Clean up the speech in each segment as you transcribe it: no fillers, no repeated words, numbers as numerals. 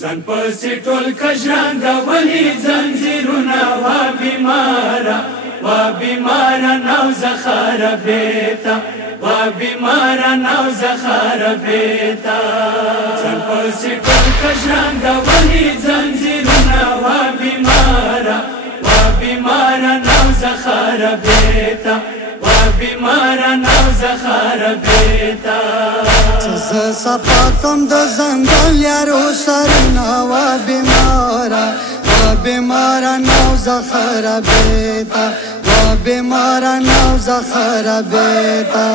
زن پسې ټول کژرنګه ولي زنځیرونه وا بیماره نو زه خرابېته وا بیماره نو زه خرابېته زن پسې ټول کژرنګه ولي زنځیرونه وا بیماره نو زه خرابېته وا بیماره نو زه خرابېته زه صفاتم د زنګل یارو سرونه وا بیماره نو زه خرابېته وا بیماره نو زه خرابېته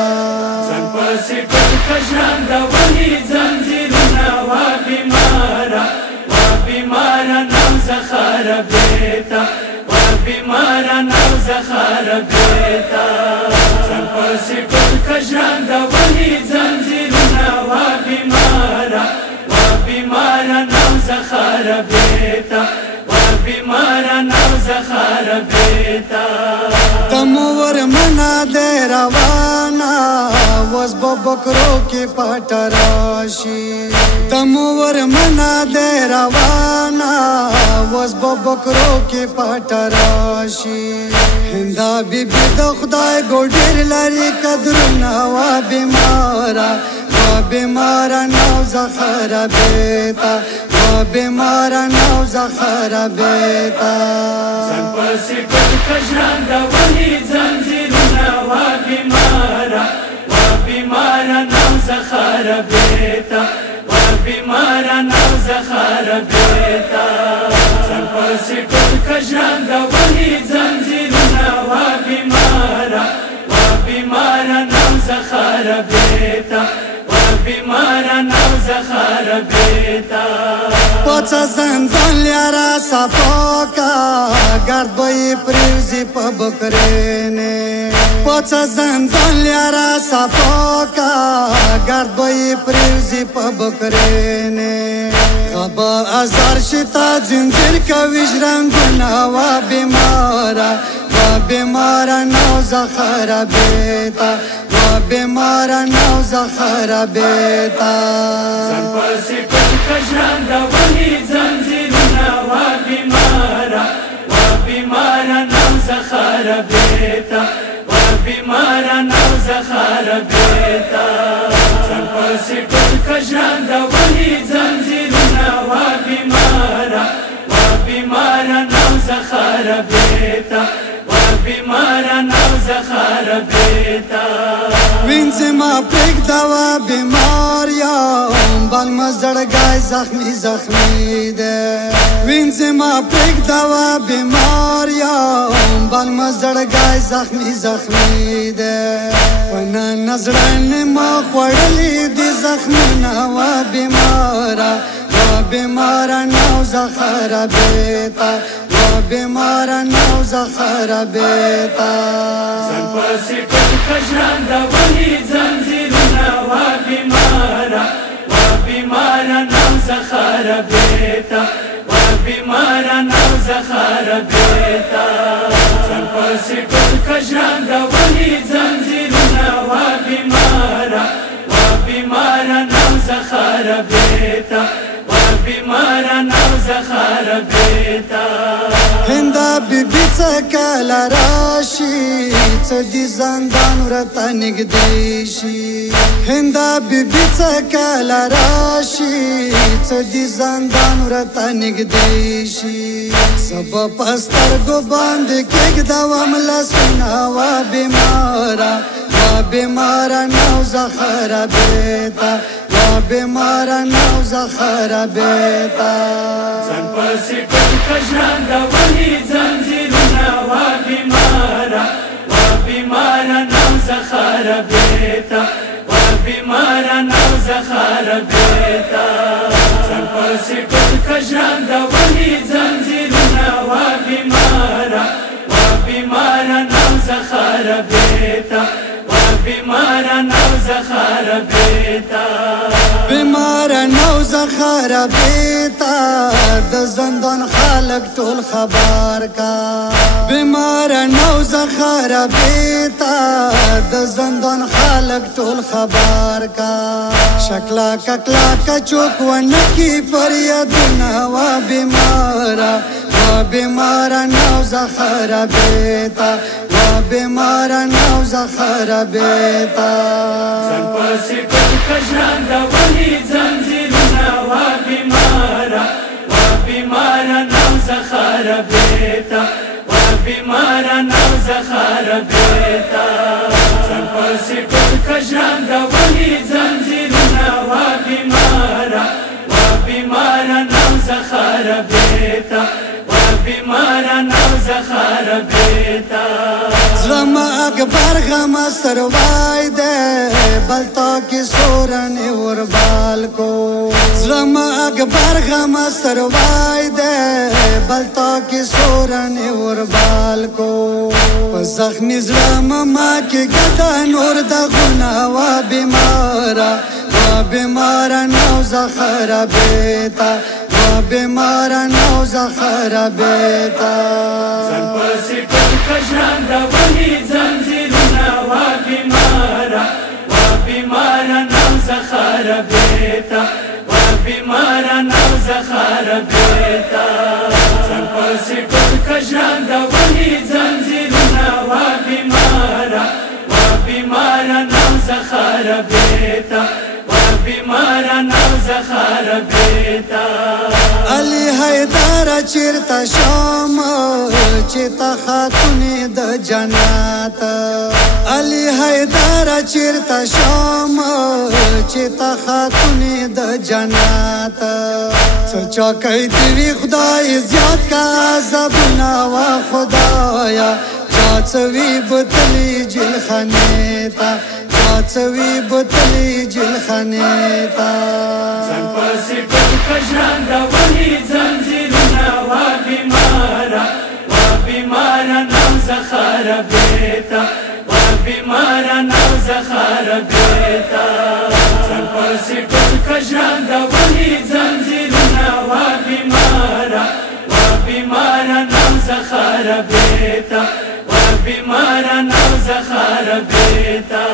زن پسې ټول کژرنګه ولي زنځیرونه وا بیماره نو زه خرابېته وا بیماره نو زه خرابېته زن پسې ټول کژرنګه ولي زنځیرونه وا بیماره نو زه خرابېته وا بیماره نو زه خرابېته د مور منا دی روانه اوس به بکرو کې پټ راشي د مور منا دی روانه اوس به بکرو کې پټ راشي هندا بیبي د خدای ګوډیر لري قدرونه وا بیماره نو زه خرابېته وا بیماره نو زه خرابېته زن پسې ټول کژرنګه ولي زنځیرونه وا بیماره نو زه خرابېته وا بیماره نو زه خرابېته زن پسې ټول کژرنګه ولي زنځیرونه وا بیماره نو زه خرابېته وا بیماره نو زه خرابېته پڅه زندان یارا صفاکا گرد بایی پریوزی پا بکرینه پڅه زندان یارا صفاکا گرد بایی پریوزی پا بکرینه خبا ازار شتا زنجیر کویش رنگونه وا بیماره نو زه خرابېته وا بیماره نو زه خرابېته زن پسې ټول کژرنګه ولي زنځیرونه وا بیماره نو زه خرابېته وا بیماره نو زه خرابېته زن پسې ټول کژرنګه ولي زنځیرونه وا بیماره نو زه خرابېته وا بیماره نو زه خرابېته وینځه ما پرېږده وا بیمار یم بل مه زړګی زخمي دی وینځه ما پرېږده وا بیمار یم بل مه زړګی زخمي دی په نن زړه نیمه خوړلي دي زخمونه وا بیماره نو زه خرابېته وا بیماره نو زه خرابېته زن پسې ټول کژرنګه ولي زنځیرونه وا بیماره نو زه خرابېته وا بیماره نو زه خرابېته زن پسې ټول کژرنګه ولي زنځیرونه وا بیماره نو زه خرابېته وا بیماره نو زه خرابېته هندا بیبي څه کله راشي څه دي زندان ورته نږدې شي هندا بیبي څه کله راشي څه دي زندان ورته نږدې شي سبا په سترګو باندې کېږدوم لاسونه وا بیماره نو زه خرابېته وا بیماره نو زه خرابېته زن پسې ټول کژرنګه ولي زنځیرونه وا بیماره نو زه خرابېته وا بیماره نو زه خرابېته زن پسې ټول کژرنګه ولي زنځیرونه وا بیماره نو زه خرابېته وا بیماره نو زه خرابېته بیماره نو زه خرابېته د د زندان خلق ټول خبر کا بیمار نو زخره بیتا د زندان خلق ټول خبر کا شکلا ککلا کچوک ونکی پر یدنا و بیمار نو زخره بیتا و بیمار نو زخره بیتا زن پسی کل کجران دا ولی زنزیرنا و بیمار نو زخره بیتا و بیمار نو زخره بیتا زن پسی کل کجران دا ولی زنزیرنا و بیمار نو زخره بیتا بیمار نو زخره بیتا زلم اکبر غم سروای دے بلتا کی سورن وربال کو زلم اکبر غم سروای دے بلتا کی سورن وربال کو زخمی زلم ما کی گدا نور دا غنا و بیمار نو زخره بیتا بیمار نو زخره بیتا زن پسی کل کجران دا ولی زنزیرنا و بیمار نو زخره بیتا و بیمار نو زخره بیتا زن پسی کل کجران دا ولی زنزیرنا و بیمار نو زخره بیتا بیمار نو زخره بیتا علی حیدر چیرتا شام چیتا خاتونی د جنات علی حیدر چیرتا شام چیتا خاتونی د جنات سچا کئی دیوی خدای زیاد کا عذابنا و خدایا چاچوی بطلی جل خانیتا چاچوی بطلی جل خانیتا زن پسی کل کجران دا ولی زنزیرنا و بیمار نو زخره بیتا و بیمار نو زخره بیتا زن پسی کل کجران دا ولی زنزیرنا و بیمار نو زخره بیتا و بیمار نو زخره بیتا